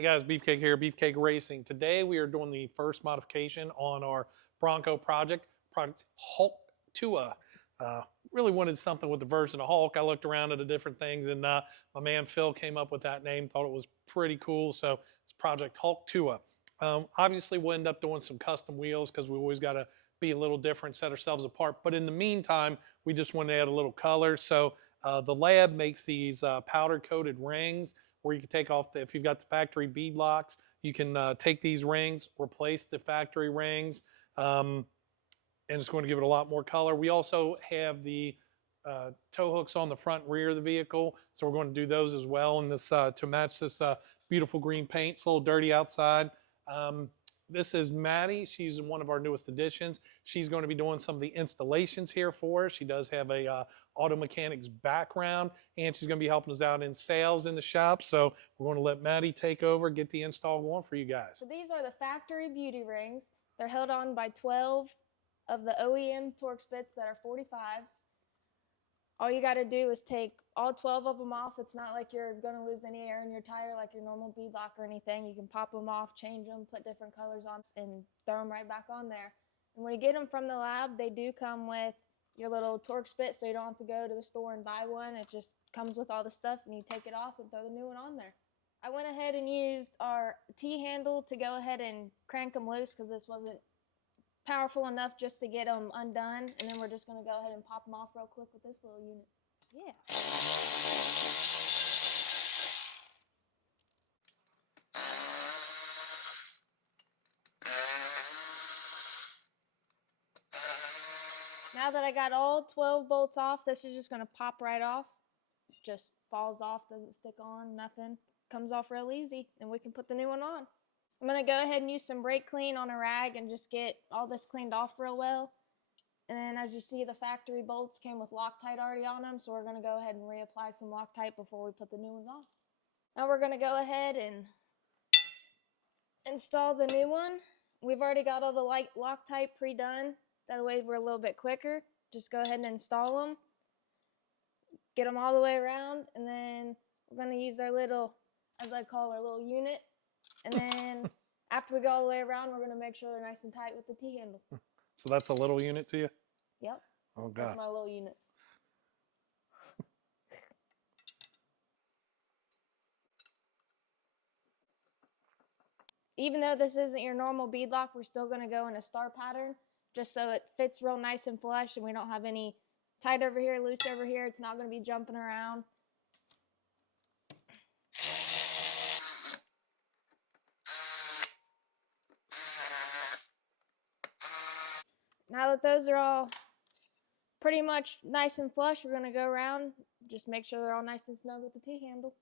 Hey guys, Beefcake here, Beefcake Racing. Today we are doing the first modification on our Bronco project Hulk Tua. Really wanted something with the version of Hulk. I looked around at the different things and my man Phil came up with that name, thought it was pretty cool. So it's Project Hulk Tua. Obviously we'll end up doing some custom wheels because we always got to be a little different, set ourselves apart. But in the meantime, we just want to add a little color. So the lab makes these powder coated rings where you can take off, if you've got the factory bead locks, you can take these rings, replace the factory rings, and it's going to give it a lot more color. We also have the tow hooks on the front and rear of the vehicle, so we're going to do those as well in this to match this beautiful green paint. It's a little dirty outside. This is Maddie. She's one of our newest additions. She's going to be doing some of the installations here for us. She does have a auto mechanics background, and she's going to be helping us out in sales in the shop. So we're going to let Maddie take over, get the install going for you guys. So these are the factory beauty rings. They're held on by 12 of the OEM Torx bits that are 45s. All you got to do is take all 12 of them off. It's not like you're going to lose any air in your tire like your normal beadlock or anything. You can pop them off, change them, put different colors on, and throw them right back on there. And when you get them from the lab, they do come with your little Torx bit, so you don't have to go to the store and buy one. It just comes with all the stuff, and you take it off and throw the new one on there. I went ahead and used our T-handle to go ahead and crank them loose because this wasn't powerful enough just to get them undone, and then we're just going to go ahead and pop them off real quick with this little unit. Yeah. Now that I got all 12 bolts off, this is just going to pop right off. Just falls off, doesn't stick on, nothing. Comes off real easy, and we can put the new one on. I'm going to go ahead and use some brake clean on a rag and just get all this cleaned off real well. And then as you see, the factory bolts came with Loctite already on them, so we're going to go ahead and reapply some Loctite before we put the new ones on. Now we're going to go ahead and install the new one. We've already got all the Loctite pre-done. That way we're a little bit quicker. Just go ahead and install them. Get them all the way around, and then we're going to use our little, as I call our little unit. And then after we go all the way around, we're going to make sure they're nice and tight with the T-handle. So that's a little unit to you? Yep. Oh, God. That's my little unit. Even though this isn't your normal beadlock, we're still going to go in a star pattern just so it fits real nice and flush and we don't have any tight over here, loose over here. It's not going to be jumping around. Now that those are all pretty much nice and flush, we're going to go around, just make sure they're all nice and snug with the T-handle.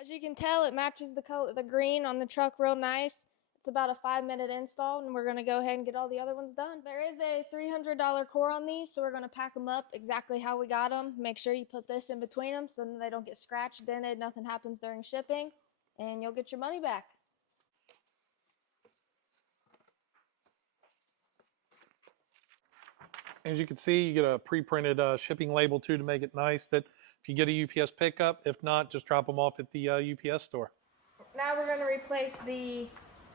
As you can tell, it matches the color, the green on the truck real nice. It's about a 5-minute install, and we're going to go ahead and get all the other ones done. There is a $300 core on these, so we're going to pack them up exactly how we got them. Make sure you put this in between them so they don't get scratched, dented, nothing happens during shipping, and you'll get your money back. As you can see, you get a pre-printed shipping label too to make it nice that if you get a UPS pickup, if not, just drop them off at the UPS store. Now we're going to replace the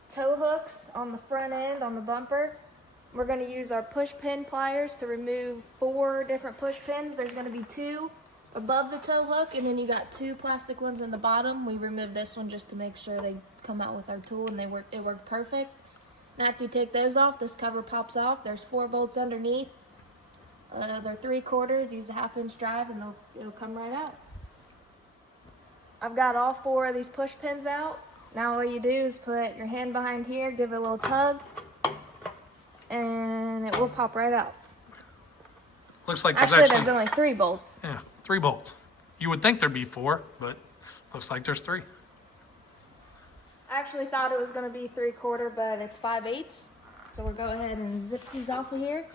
tow hooks on the front end on the bumper. We're going to use our push pin pliers to remove 4 different push pins. There's going to be 2 above the tow hook, and then you got 2 plastic ones in the bottom. We removed this one just to make sure they come out with our tool, and it worked perfect. And after you take those off, this cover pops off. There's 4 bolts underneath. They're 3/4. Use a 1/2-inch drive, and it'll come right out. I've got all 4 of these push pins out. Now all you do is put your hand behind here, give it a little tug, and it will pop right out. Looks like there's actually there's only 3 bolts. Yeah, 3 bolts. You would think there'd be 4, but looks like there's 3. I actually thought it was going to be 3/4, but it's 5/8. So we'll go ahead and zip these off of here.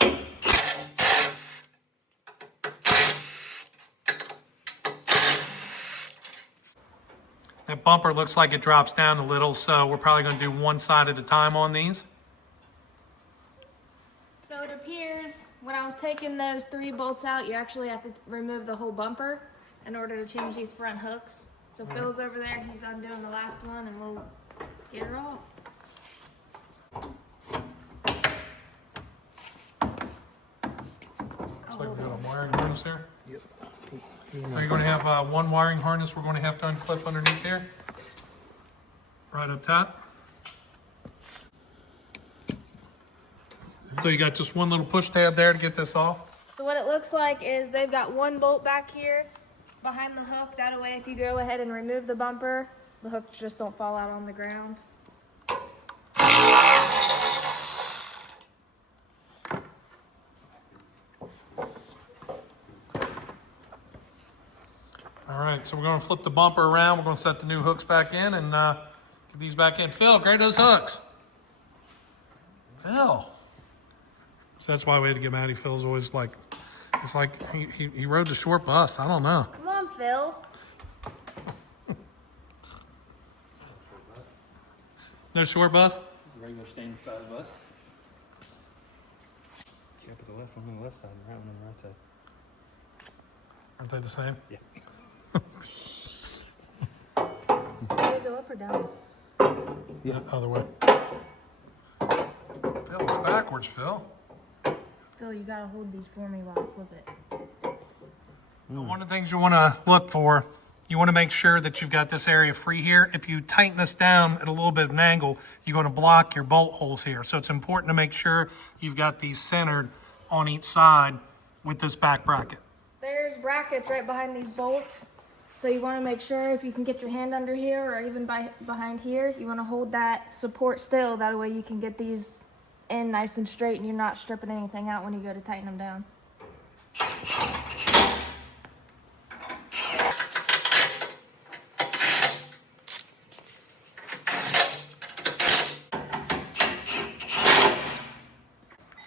That bumper looks like it drops down a little, so we're probably going to do one side at a time on these. So it appears when I was taking those 3 bolts out, you actually have to remove the whole bumper in order to change these front hooks. So Phil's over there, he's undoing the last one, and we'll get her off. Looks like we got a wiring harness here. Yep. So you're going to have one wiring harness we're going to have to unclip underneath here. Right up top. So you got just one little push tab there to get this off. So what it looks like is they've got one bolt back here behind the hook. That way, if you go ahead and remove the bumper, the hooks just don't fall out on the ground. All right, so we're going to flip the bumper around. We're going to set the new hooks back in and get these back in. Phil, grab those hooks. Phil. So that's why we had to get Maddie. Phil's always like, it's like he rode the short bus. I don't know. Come on, Phil. No short bus? Regular standard size bus. You put the left one on the left side and the right one on the right side. Aren't they the same? Yeah. Do they go up or down? Yeah, other way. Phil, it's backwards, Phil. Phil, you gotta hold these for me while I flip it. One of the things you want to look for, you want to make sure that you've got this area free here. If you tighten this down at a little bit of an angle, you're going to block your bolt holes here. So it's important to make sure you've got these centered on each side with this back bracket. There's brackets right behind these bolts. So you want to make sure if you can get your hand under here or even behind here, you want to hold that support still. That way you can get these in nice and straight and you're not stripping anything out when you go to tighten them down.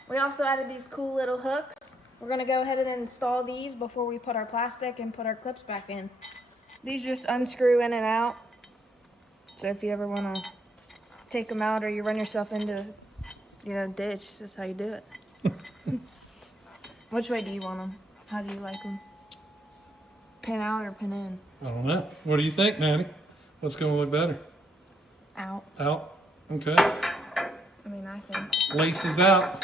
We also added these cool little hooks. We're gonna go ahead and install these before we put our plastic and put our clips back in. These just unscrew in and out. So if you ever wanna take them out or you run yourself into, ditch, that's how you do it. Which way do you want them? How do you like them? Pin out or pin in? I don't know. What do you think, Maddie? What's going to look better? Out. Out? Okay. I mean, I think. Laces out.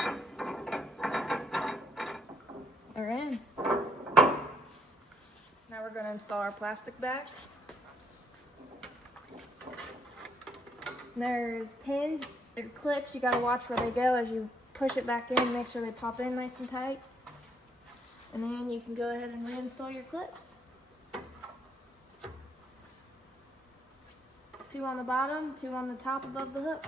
They're in. Now we're gonna install our plastic back. There's pins or clips. You gotta watch where they go as you push it back in. Make sure they pop in nice and tight. And then you can go ahead and reinstall your clips. 2 on the bottom, 2 on the top above the hook.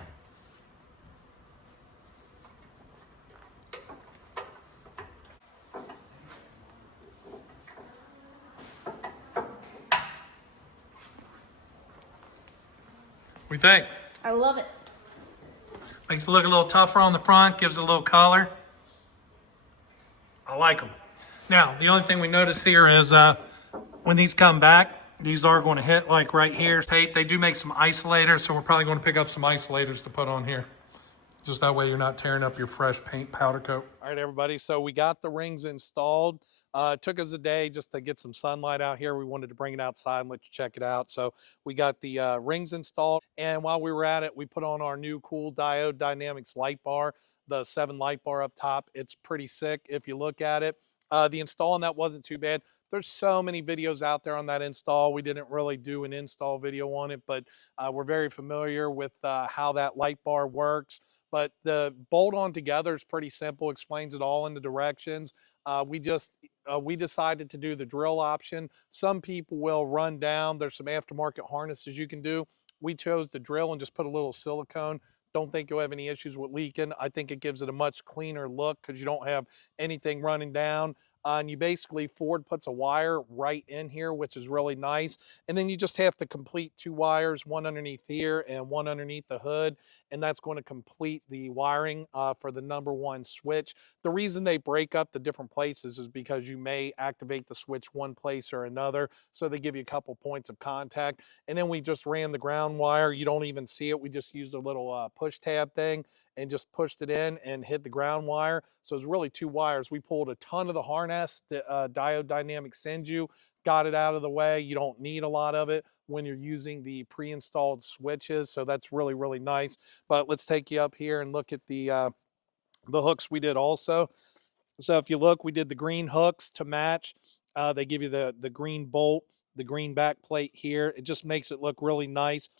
What do you think? I love it. Makes it look a little tougher on the front, gives it a little color. I like them. Now, the only thing we notice here is when these come back, these are going to hit like right here. Tape. They do make some isolators, so we're probably going to pick up some isolators to put on here. Just that way you're not tearing up your fresh paint powder coat. All right, everybody. So we got the rings installed. It took us a day just to get some sunlight out here. We wanted to bring it outside and let you check it out. So we got the rings installed. And while we were at it, we put on our new cool Diode Dynamics light bar, the 7 light bar up top. It's pretty sick if you look at it. The install on that wasn't too bad. There's so many videos out there on that install. We didn't really do an install video on it, but we're very familiar with how that light bar works. But the bolt on together is pretty simple, explains it all in the directions. We decided to do the drill option. Some people will run down. There's some aftermarket harnesses you can do. We chose the drill and just put a little silicone. Don't think you'll have any issues with leaking. I think it gives it a much cleaner look because you don't have anything running down. And you basically, Ford puts a wire right in here, which is really nice. And then you just have to complete 2 wires, one underneath here and one underneath the hood. And that's going to complete the wiring for the #1 switch. The reason they break up the different places is because you may activate the switch one place or another. So they give you a couple points of contact. And then we just ran the ground wire. You don't even see it. We just used a little push tab thing and just pushed it in and hit the ground wire. So it's really 2 wires. We pulled a ton of the harness that Diode Dynamic sends you got it out of the way. You don't need a lot of it when you're using the pre-installed switches, so that's really, really nice. But let's take you up here and look at the hooks we did also. So if you look, we did the green hooks to match. They give you the green bolt, the green back plate here. It just makes it look really nice.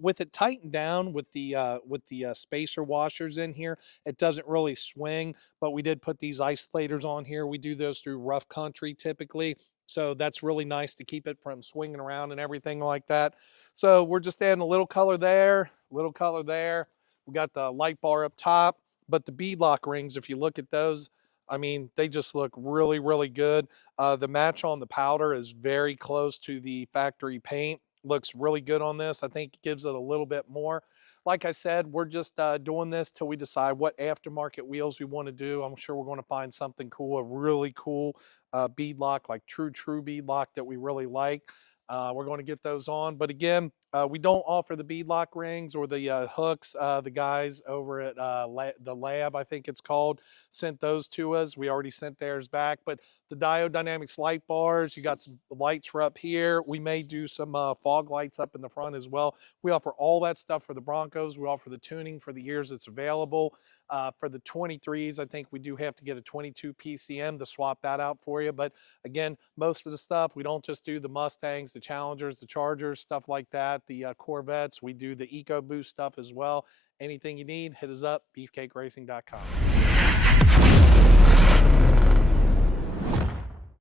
With it tightened down with the spacer washers in here, it doesn't really swing, but we did put these isolators on here. We do those through rough country typically. So that's really nice to keep it from swinging around and everything like that. So we're just adding a little color there, little color there. We got the light bar up top, but the beadlock rings, if you look at those, I mean, they just look really, really good. The match on the powder is very close to the factory paint. Looks really good on this. I think it gives it a little bit more. Like I said, we're just doing this till we decide what aftermarket wheels we want to do. I'm sure we're going to find something cool, a really cool beadlock, like true beadlock that we really like. We're going to get those on. But again, we don't offer the beadlock rings or the hooks. The guys over at the lab, I think it's called, sent those to us. We already sent theirs back. But the Diode Dynamics light bars, you got some lights for up here. We may do some fog lights up in the front as well. We offer all that stuff for the Broncos. We offer the tuning for the years it's available. For the 23s, I think we do have to get a 22 PCM to swap that out for you. But again, most of the stuff, we don't just do the Mustangs, the Challengers, the Chargers, stuff like that, the Corvettes. We do the EcoBoost stuff as well. Anything you need, hit us up, beefcakeracing.com.